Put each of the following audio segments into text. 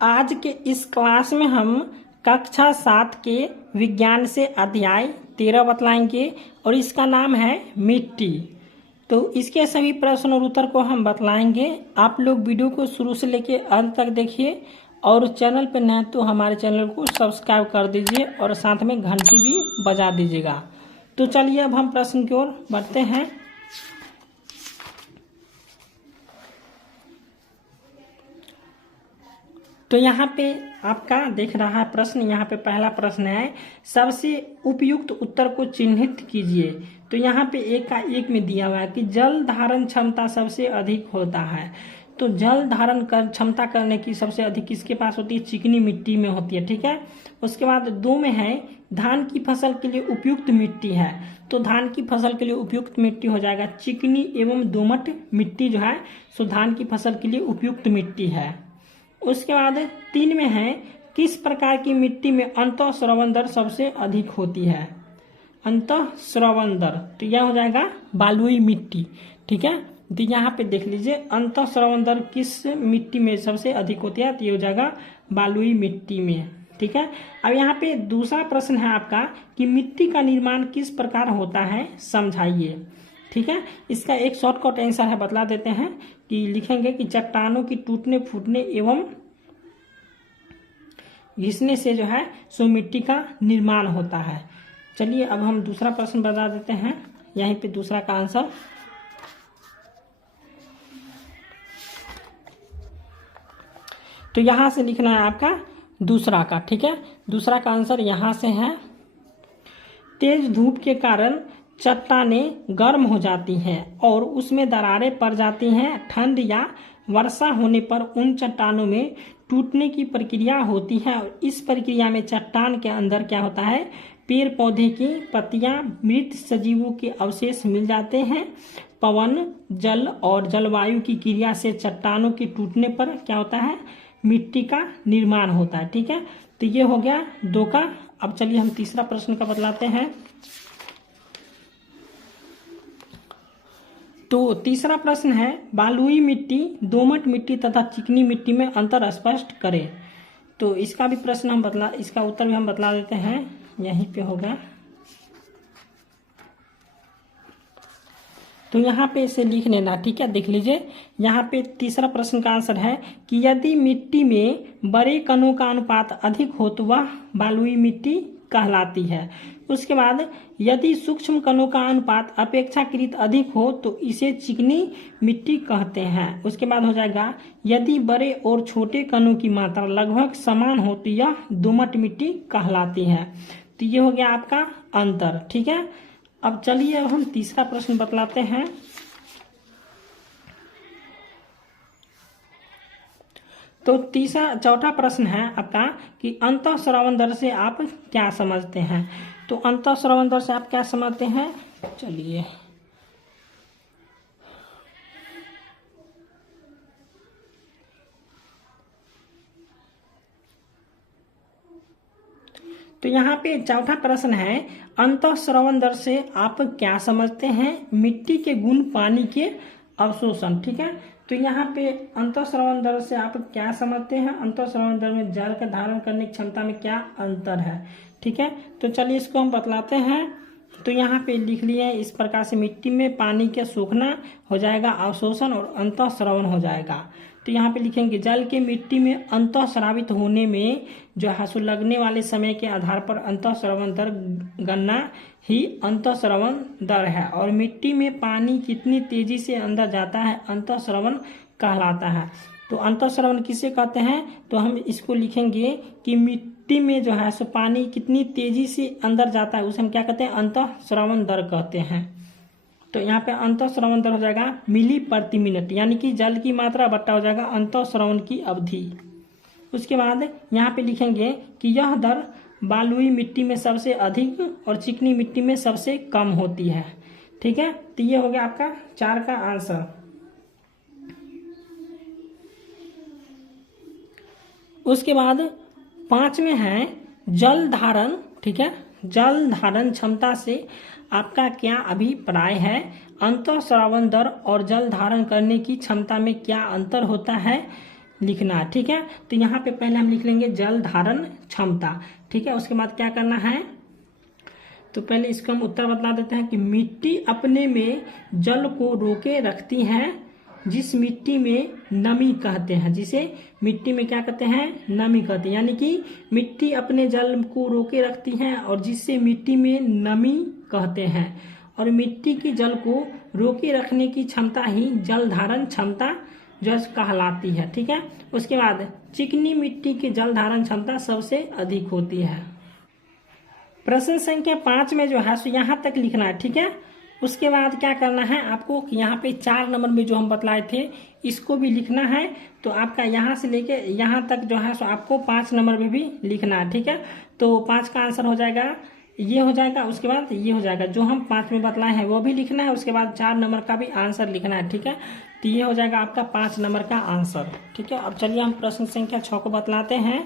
आज के इस क्लास में हम कक्षा 7 के विज्ञान से अध्याय 13 बतलाएंगे और इसका नाम है मिट्टी। तो इसके सभी प्रश्न और उत्तर को हम बतलाएंगे। आप लोग वीडियो को शुरू से लेके अंत तक देखिए और चैनल पर नए तो हमारे चैनल को सब्सक्राइब कर दीजिए और साथ में घंटी भी बजा दीजिएगा। तो चलिए अब हम प्रश्न की ओर बढ़ते हैं। तो यहाँ पे आपका देख रहा है प्रश्न, यहाँ पे पहला प्रश्न है, सबसे उपयुक्त उत्तर को चिन्हित कीजिए। तो यहाँ पे एक का एक में दिया हुआ है कि जल धारण क्षमता सबसे अधिक होता है। तो जल धारण कर क्षमता करने की सबसे अधिक किसके पास होती है? चिकनी मिट्टी में होती है। ठीक है। उसके बाद 2 में है धान की फसल के लिए उपयुक्त मिट्टी है। तो धान की फसल के लिए उपयुक्त मिट्टी हो जाएगा चिकनी एवं दोमट मिट्टी जो है सो धान की फसल के लिए उपयुक्त मिट्टी है। उसके बाद 3 में है किस प्रकार की मिट्टी में अंतःस्रवण दर सबसे अधिक होती है? अंतःस्रवण दर तो यह हो जाएगा बालुई मिट्टी। ठीक है। तो यहाँ पे देख लीजिए अंतःस्रवण दर किस मिट्टी में सबसे अधिक होती है? तो ये हो जाएगा बालुई मिट्टी में। ठीक है। अब यहाँ पे दूसरा प्रश्न है आपका कि मिट्टी का निर्माण किस प्रकार होता है, समझाइए। ठीक है। इसका एक शॉर्टकट आंसर है, बतला देते हैं कि लिखेंगे कि चट्टानों की टूटने फूटने एवं घिसने से जो है सो मिट्टी का निर्माण होता है। चलिए अब हम दूसरा प्रश्न बता देते हैं। यहीं पे दूसरा का आंसर, तो यहां से लिखना है आपका दूसरा का। ठीक है। दूसरा का आंसर यहां से है, तेज धूप के कारण चट्टानें गर्म हो जाती हैं और उसमें दरारें पड़ जाती हैं। ठंड या वर्षा होने पर उन चट्टानों में टूटने की प्रक्रिया होती है और इस प्रक्रिया में चट्टान के अंदर क्या होता है? पेड़ पौधे की पत्तियां, मृत सजीवों के अवशेष मिल जाते हैं। पवन, जल और जलवायु की क्रिया से चट्टानों के टूटने पर क्या होता है? मिट्टी का निर्माण होता है। ठीक है। तो ये हो गया 2 का। अब चलिए हम तीसरा प्रश्न का बतलाते हैं। तो तीसरा प्रश्न है, बालुई मिट्टी, दोमट मिट्टी तथा चिकनी मिट्टी में अंतर स्पष्ट करें। तो इसका भी प्रश्न हम इसका उत्तर भी हम बतला देते हैं, यहीं पे होगा। तो यहाँ पे इसे लिख लेना। ठीक है। देख लीजिए यहाँ पे तीसरा प्रश्न का आंसर है कि यदि मिट्टी में बड़े कणों का अनुपात अधिक हो तो वह बालुई मिट्टी कहलाती है। उसके बाद यदि सूक्ष्म कणों का अनुपात अपेक्षाकृत अधिक हो तो इसे चिकनी मिट्टी कहते हैं। उसके बाद हो जाएगा यदि बड़े और छोटे कणों की मात्रा लगभग समान हो तो यह दोमट मिट्टी कहलाती है। तो ये हो गया आपका अंतर। ठीक है। अब चलिए अब हम तीसरा प्रश्न बतलाते हैं। तो चौथा प्रश्न है आपका कि अंतःस्रवण दर से आप क्या समझते हैं? तो अंतःस्रवण दर से आप क्या समझते हैं? चलिए तो यहाँ पे चौथा प्रश्न है, अंतःस्रवण दर से आप क्या समझते हैं? मिट्टी के गुण, पानी के अवशोषण। ठीक है। तो यहाँ पे अंतःस्रवण दर से आप क्या समझते हैं? अंतःस्रवण दर में जल का धारण करने की क्षमता में क्या अंतर है? ठीक है। तो चलिए इसको हम बतलाते हैं। तो यहाँ पे लिख लिए इस प्रकार से, मिट्टी में पानी के सूखना हो जाएगा अवशोषण और अंतःस्रवण हो जाएगा। तो यहाँ पे लिखेंगे जल के मिट्टी में अंतःस्रावित होने में जो है सो लगने वाले समय के आधार पर अंतःस्रवण दर गणना ही अंतःस्रवण दर है और मिट्टी में पानी कितनी तेजी से अंदर जाता है अंतःस्रवण कहलाता है। तो अंतःस्रवण किसे कहते हैं? तो हम इसको लिखेंगे कि मिट्टी में जो है सो पानी कितनी तेजी से अंदर जाता है उसे हम क्या कहते हैं? अंतःस्रवण दर कहते हैं। तो यहाँ पे अंतःस्रवण दर हो जाएगा मिली प्रति मिनट, यानी कि जल की मात्रा बट्टा हो जाएगा अंतःस्रवण की अवधि। उसके बाद यहाँ पे लिखेंगे कि यह दर बालुई मिट्टी में सबसे अधिक और चिकनी मिट्टी में सबसे कम होती है। ठीक है। तो ये हो गया आपका 4 का आंसर। उसके बाद 5 में है जल धारण। ठीक है। जल धारण क्षमता से आपका क्या अभिप्राय है? अंतःस्रावन दर और जल धारण करने की क्षमता में क्या अंतर होता है? लिखना है, ठीक है। तो यहाँ पे पहले हम लिख लेंगे जल धारण क्षमता, ठीक है। उसके बाद क्या करना है, तो पहले इसको हम उत्तर बतला देते हैं कि मिट्टी अपने में जल को रोके रखती है, जिस मिट्टी में नमी कहते हैं, जिसे मिट्टी में क्या कहते हैं, नमी कहते हैं। यानी कि मिट्टी अपने जल को रोके रखती है और जिससे मिट्टी में नमी कहते हैं, और मिट्टी की जल को रोके रखने की क्षमता ही जल धारण क्षमता जो कहलाती है, ठीक है। उसके बाद चिकनी मिट्टी की जल धारण क्षमता सबसे अधिक होती है। प्रश्न संख्या 5 में जो है सो यहाँ तक लिखना है, ठीक है। उसके बाद क्या करना है आपको, यहाँ पे 4 नंबर में जो हम बतलाए थे इसको भी लिखना है। तो आपका यहाँ से लेके यहाँ तक जो है सो आपको 5 नंबर में भी लिखना है, ठीक है। तो 5 का आंसर हो जाएगा, ये हो जाएगा, उसके बाद ये हो जाएगा, जो हम 5 में बतलाए हैं वो भी लिखना है, उसके बाद 4 नंबर का भी आंसर लिखना है, ठीक है। तो ये हो जाएगा आपका 5 नंबर का आंसर, ठीक है। अब चलिए हम प्रश्न संख्या 6 को बतलाते हैं।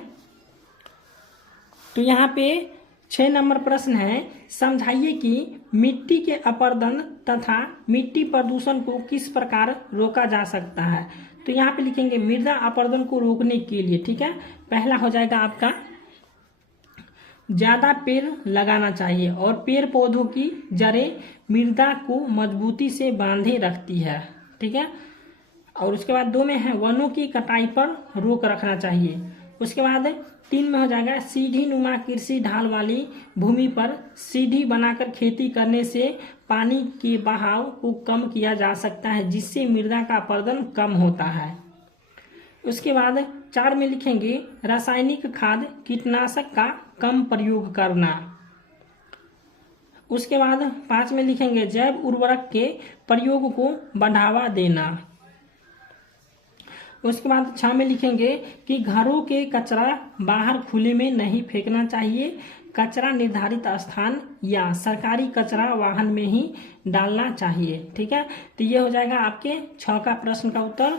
तो यहाँ पे 6 नंबर प्रश्न है, समझाइए कि मिट्टी के अपरदन तथा मिट्टी प्रदूषण को किस प्रकार रोका जा सकता है। तो यहाँ पे लिखेंगे मृदा अपरदन को रोकने के लिए, ठीक है। पहला हो जाएगा आपका ज्यादा पेड़ लगाना चाहिए, और पेड़ पौधों की जड़ें मृदा को मजबूती से बांधे रखती है, ठीक है। और उसके बाद 2 में है वनों की कटाई पर रोक रखना चाहिए। उसके बाद 3 में हो जाएगा सीढ़ी नुमा कृषि ढाल वाली भूमि पर सीढ़ी बनाकर खेती करने से पानी के बहाव को कम किया जा सकता है, जिससे मृदा का अपरदन कम होता है। उसके बाद 4 में लिखेंगे रासायनिक खाद कीटनाशक का कम प्रयोग करना। उसके बाद 5 में लिखेंगे जैव उर्वरक के प्रयोग को बढ़ावा देना। उसके बाद 6 में लिखेंगे कि घरों के कचरा बाहर खुले में नहीं फेंकना चाहिए, कचरा निर्धारित स्थान या सरकारी कचरा वाहन में ही डालना चाहिए, ठीक है। तो ये हो जाएगा आपके 6 का प्रश्न का उत्तर।